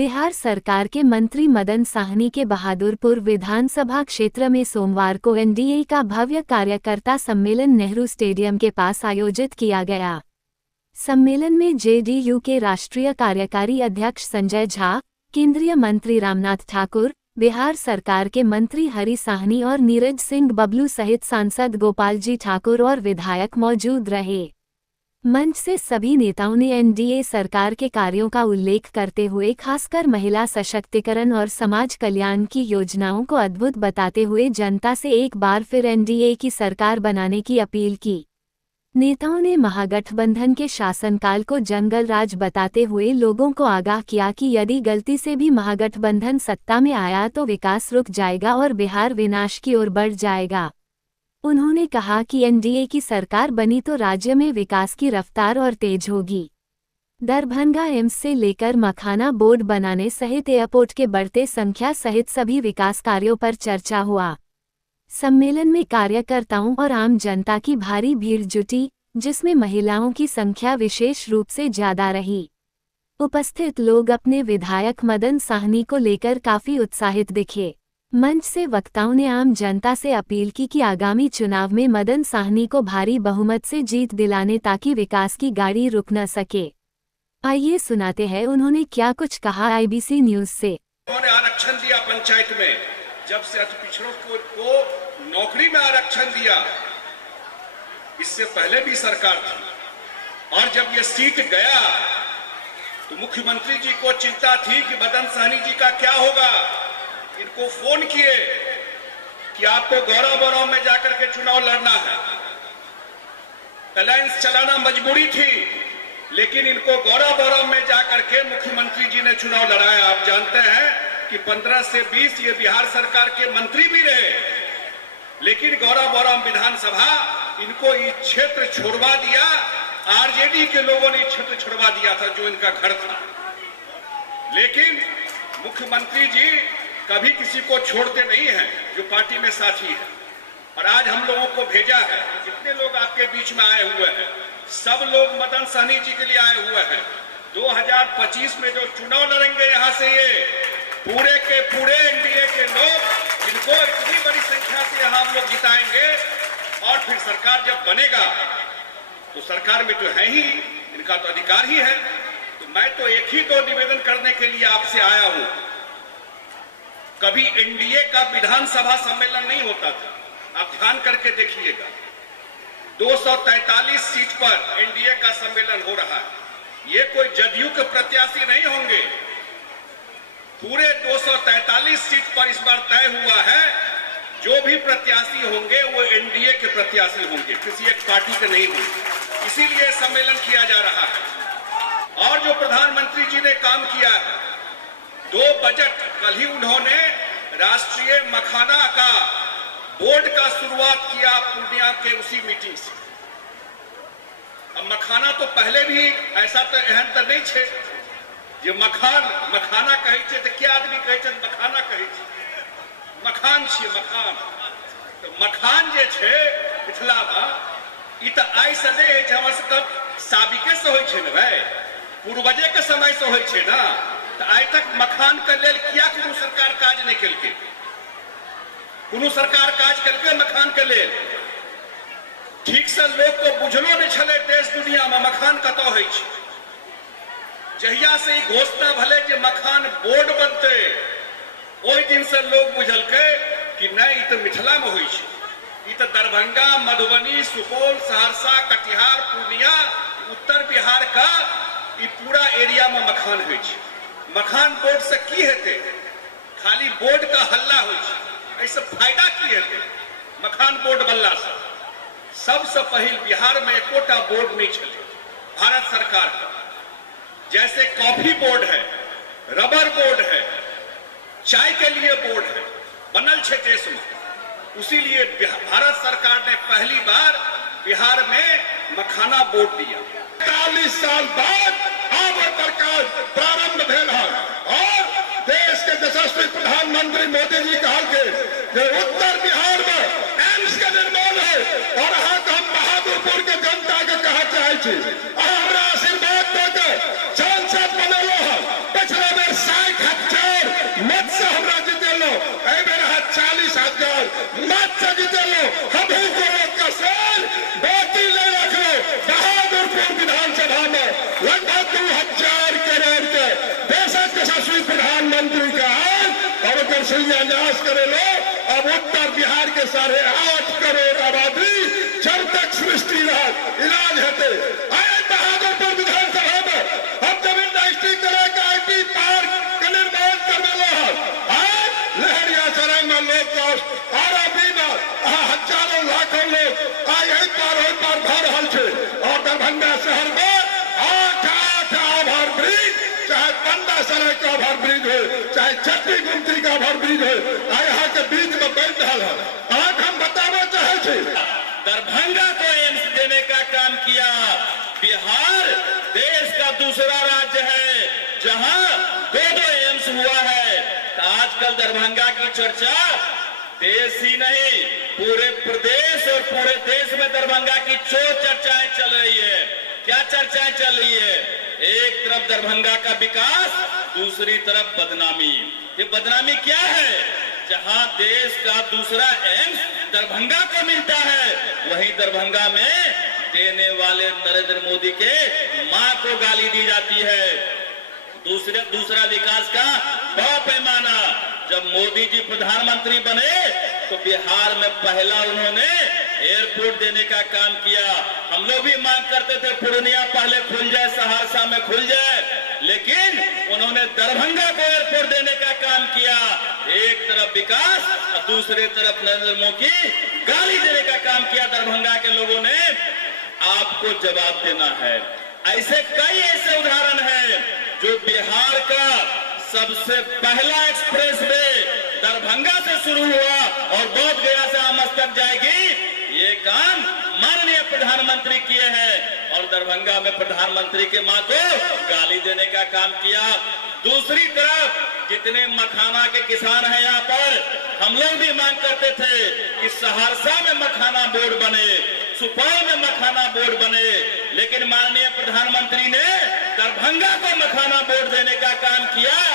बिहार सरकार के मंत्री मदन साहनी के बहादुरपुर विधानसभा क्षेत्र में सोमवार को एनडीए का भव्य कार्यकर्ता सम्मेलन नेहरू स्टेडियम के पास आयोजित किया गया। सम्मेलन में जेडीयू के राष्ट्रीय कार्यकारी अध्यक्ष संजय झा, केंद्रीय मंत्री रामनाथ ठाकुर, बिहार सरकार के मंत्री हरि साहनी और नीरज सिंह बबलू सहित सांसद गोपालजी ठाकुर और विधायक मौजूद रहे। मंच से सभी नेताओं ने एनडीए सरकार के कार्यों का उल्लेख करते हुए खासकर महिला सशक्तिकरण और समाज कल्याण की योजनाओं को अद्भुत बताते हुए जनता से एक बार फिर एनडीए की सरकार बनाने की अपील की। नेताओं ने महागठबंधन के शासनकाल को जंगल राज बताते हुए लोगों को आगाह किया कि यदि गलती से भी महागठबंधन सत्ता में आया तो विकास रुक जाएगा और बिहार विनाश की ओर बढ़ जाएगा। उन्होंने कहा कि एनडीए की सरकार बनी तो राज्य में विकास की रफ्तार और तेज होगी। दरभंगा एम्स से लेकर मखाना बोर्ड बनाने सहित एयरपोर्ट के बढ़ते संख्या सहित सभी विकास कार्यों पर चर्चा हुआ। सम्मेलन में कार्यकर्ताओं और आम जनता की भारी भीड़ जुटी, जिसमें महिलाओं की संख्या विशेष रूप से ज्यादा रही। उपस्थित लोग अपने विधायक मदन साहनी को लेकर काफी उत्साहित दिखे। मंच से वक्ताओं ने आम जनता से अपील की कि आगामी चुनाव में मदन साहनी को भारी बहुमत से जीत दिलाने ताकि विकास की गाड़ी रुक न सके। आइए सुनाते हैं उन्होंने क्या कुछ कहा आईबीसी न्यूज से। उन्होंने आरक्षण दिया पंचायत में, जब से अति पिछड़ों को नौकरी में आरक्षण दिया, इससे पहले भी सरकार थी। और जब ये सीट गया तो मुख्यमंत्री जी को चिंता थी कि मदन साहनी जी का क्या होगा। इनको फोन किए कि आपको गौरव में जाकर के चुनाव लड़ना है। अलायंस चलाना मजबूरी थी, लेकिन इनको गौरव में जाकर के मुख्यमंत्री जी ने चुनाव लड़ाया। आप जानते हैं कि 15 से 20 ये बिहार सरकार के मंत्री भी रहे, लेकिन गौरव विधानसभा इनको ये क्षेत्र छोड़वा दिया। आरजेडी के लोगों ने क्षेत्र छोड़वा दिया था जो इनका घर था। लेकिन मुख्यमंत्री जी कभी किसी को छोड़ते नहीं हैं जो पार्टी में साथी है। और आज हम लोगों को भेजा है, जितने लोग आपके बीच में आए हुए हैं, सब लोग मदन साहनी जी के लिए आए हुए हैं। 2025 में जो चुनाव लड़ेंगे यहां से, ये पूरे के पूरे एनडीए के लोग, इनको इतनी बड़ी संख्या से यहां हम लोग जिताएंगे। और फिर सरकार जब बनेगा तो सरकार में तो है ही, इनका तो अधिकार ही है। तो मैं तो एक ही तो निवेदन करने के लिए आपसे आया हूं। कभी एनडीए का विधानसभा सम्मेलन नहीं होता था, आप ध्यान करके देखिएगा। 243 सीट पर एनडीए का सम्मेलन हो रहा है। ये कोई जदयू के प्रत्याशी नहीं होंगे। पूरे 243 सीट पर इस बार तय हुआ है, जो भी प्रत्याशी होंगे वो एनडीए के प्रत्याशी होंगे, किसी एक पार्टी के नहीं होंगे। इसीलिए सम्मेलन किया जा रहा है। और जो प्रधानमंत्री जी ने काम किया है, 2 बजट, कल ही उन्होंने राष्ट्रीय मखाना का बोर्ड का शुरुआत किया पूर्णिया के उसी मीटिंग से। अब मखाना तो पहले भी ऐसा तो एहन तो नहीं छे जे मखाना कहे छे तो क्या आदमी कहे छे मखाना कहे छे, मखान छे मखान। तो मखान जे छे मिथिला में ई तो आई से नहीं है, हमर सबके साबिके से होय छे ने भाई, पूर्वजे के समय से होय छे ना। तो आज तक मखान के लेल किया कोनो सरकार काज नहीं केलके, कोनो सरकार काज केलके मखान के लेल। ठीक से लोग को बुझलो नहीं छले देश दुनिया में मखान कतौ होय छै। जहिया से ई घोषणा भले जे मखान बोर्ड बनते, ओहि दिन से लोग बुझलके कि नहीं ई तो मिथिला में होय छै। ई तो दरभंगा, मधुबनी, सुपौल, सहरसा, कटिहार, पूर्णिया, उत्तर बिहार का ई पूरा एरिया में मखान होय छै। मखान बोर्ड से की हेते, खाली बोर्ड का हल्ला हो, ऐसे फायदा की हेते मखान बोर्ड बनला से। सबसे पहले बिहार में एकोटा बोर्ड नहीं चले भारत सरकार का। जैसे कॉफी बोर्ड है, रबर बोर्ड है, चाय के लिए बोर्ड है, बनल छे देश में। उसी लिए भारत सरकार ने पहली बार बिहार में मखाना बोर्ड दिया। 40 साल बाद अब सरकार प्रारंभ भेल है और देश के यशस्वी प्रधानमंत्री मोदी जी कहा कि उत्तर बिहार में एम्स के निर्माण है। और हम बहादुरपुर के जनता के कहा चाहे छी, हमरा आशीर्वाद देके सांसद बनेलो है। पिछले बेर 60 से न्यास करे लो। अब उत्तर बिहार के 8.5 करोड़ आबादी जब तक सृष्टि रहा इलाज हेते आए बहादुरपुर विधानसभा में हम जब इंडस्ट्री करे का IT पार्क का निर्माण करने लहरिया सराय में लोग हजारों लाखों लोग यही पार भर रहा है। और दरभंगा शहर में 8 ओवर ब्रिज, चाहे बंदा सराय का ओवर ब्रिज हो, चाहे छठी गुमती का ओवर ब्रिज हो, यहाँ के बीच में बन रहा है। आज हम बताना चाहे दरभंगा को एम्स देने का काम किया। बिहार देश का दूसरा राज्य है जहां 2 एम्स हुआ है। तो आजकल दरभंगा की चर्चा देश ही नहीं पूरे प्रदेश और पूरे देश में दरभंगा की चर्चाएं चल रही है। क्या चर्चाएं चल रही है? एक तरफ दरभंगा का विकास, दूसरी तरफ बदनामी। ये बदनामी क्या है? जहां देश का दूसरा एम्स दरभंगा को मिलता है, वहीं दरभंगा में देने वाले नरेंद्र मोदी के मां को गाली दी जाती है। दूसरा विकास का बड़ा पैमाना। जब मोदी जी प्रधानमंत्री बने तो बिहार में पहला उन्होंने एयरपोर्ट देने का काम किया। हम लोग भी मांग करते थे पूर्णिया पहले खुल जाए, सहरसा में खुल जाए, लेकिन उन्होंने दरभंगा को एयरपोर्ट देने का काम किया। एक तरफ विकास और दूसरे तरफ नरेंद्र मोदी की गाली देने का काम किया दरभंगा के लोगों ने। आपको जवाब देना है। ऐसे कई ऐसे उदाहरण हैं जो बिहार का सबसे पहला एक्सप्रेस वे दरभंगा से शुरू हुआ और बोध गया से आमस तक जाएगी। ये काम माननीय प्रधानमंत्री किए हैं और दरभंगा में प्रधानमंत्री के मां को गाली देने का काम किया। दूसरी तरफ जितने मखाना के किसान हैं यहाँ पर, हम लोग भी मांग करते थे कि सहरसा में मखाना बोर्ड बने, सुपौल में मखाना बोर्ड बने, लेकिन माननीय प्रधानमंत्री ने दरभंगा को मखाना बोर्ड देने का काम किया।